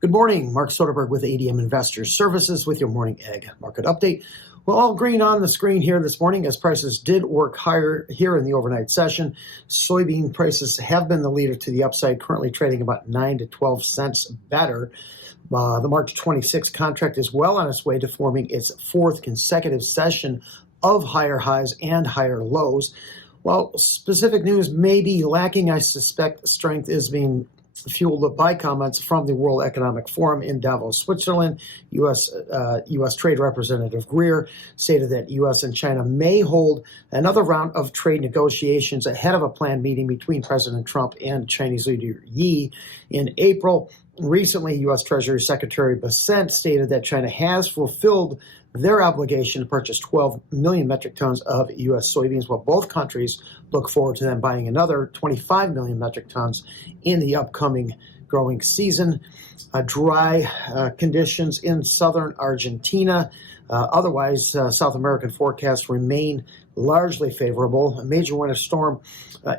Good morning, Mark Soderberg with ADM Investor Services with your morning ag market update. Well, all green on the screen here this morning as prices did work higher here in the overnight session. Soybean prices have been the leader to the upside, currently trading about 9 to 12 cents better. The March 26 contract is well on its way to forming its fourth consecutive session of higher highs and higher lows. While specific news may be lacking, I suspect strength is being fueled by comments from the World Economic Forum in Davos, Switzerland. U.S. Trade Representative Greer stated that U.S. and China may hold another round of trade negotiations ahead of a planned meeting between President Trump and Chinese leader Yi in April. Recently, U.S. Treasury Secretary Bessent stated that China has fulfilled their obligation to purchase 12 million metric tons of U.S. soybeans, while both countries look forward to them buying another 25 million metric tons in the upcoming growing season. Dry conditions in southern Argentina. Otherwise, South American forecasts remain largely favorable. A major winter storm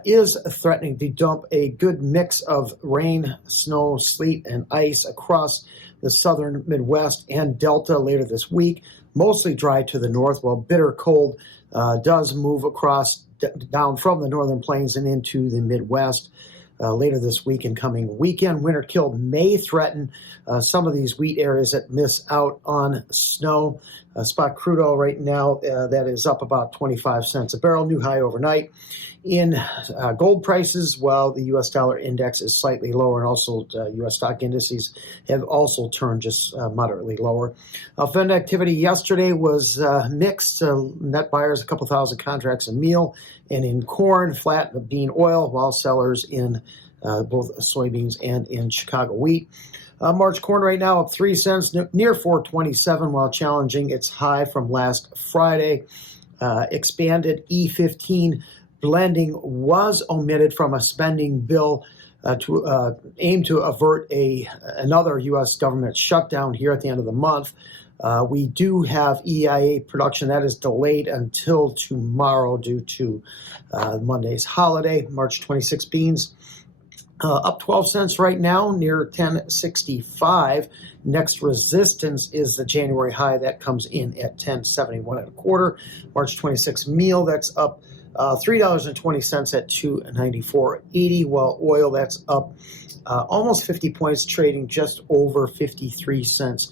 is threatening to dump a good mix of rain, snow, sleet, and ice across the southern Midwest and Delta later this week. Mostly dry to the north, while bitter cold does move across down from the northern plains and into the Midwest. Later this week and coming weekend, winter kill may threaten some of these wheat areas that miss out on snow. Spot crude oil right now, that is up about 25 cents a barrel, new high overnight. In gold prices, while the U.S. dollar index is slightly lower, and also U.S. stock indices have also turned just moderately lower. Fed activity yesterday was mixed. Net buyers, a couple thousand contracts in meal and in corn, flat bean oil, while sellers in both soybeans and in Chicago wheat. March corn right now up 3 cents, near 427, while challenging its high from last Friday. Expanded E15 blending was omitted from a spending bill to aim to avert another U.S. government shutdown here at the end of the month. We do have EIA production that is delayed until tomorrow due to Monday's holiday. March 26 beans up 12 cents right now, near 1065. Next resistance is the January high that comes in at 1071 and a quarter. March 26 meal, that's up $3.20 at 294.80, while oil that's up almost 50 points, trading just over 53 cents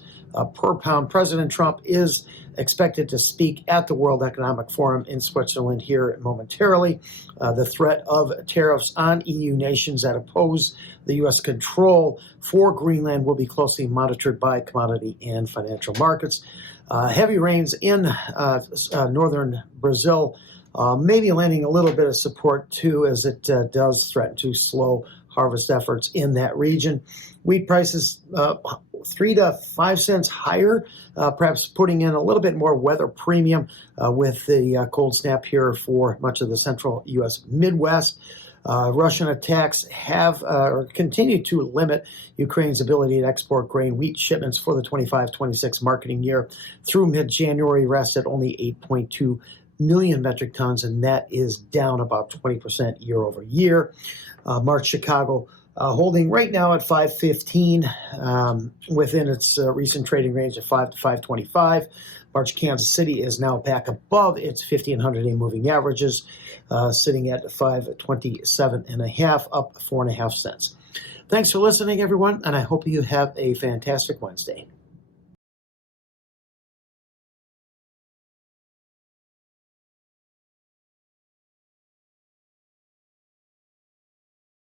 per pound. President Trump is expected to speak at the World Economic Forum in Switzerland here momentarily. The threat of tariffs on EU nations that oppose the U.S. control for Greenland will be closely monitored by commodity and financial markets. Heavy rains in northern Brazil maybe landing a little bit of support too, as it does threaten to slow harvest efforts in that region. Wheat prices 3 to 5 cents higher, perhaps putting in a little bit more weather premium with the cold snap here for much of the central U.S. Midwest. Russian attacks have continued to limit Ukraine's ability to export grain wheat shipments for the 25-26 marketing year through mid-January, rest at only 8.2 million metric tons, and that is down about 20% year over year. March Chicago holding right now at 515 within its recent trading range of 5 to 525. March Kansas City is now back above its 50 and 100-day moving averages, sitting at 527 and a half, up 4.5 cents. Thanks for listening, everyone, and I hope you have a fantastic Wednesday.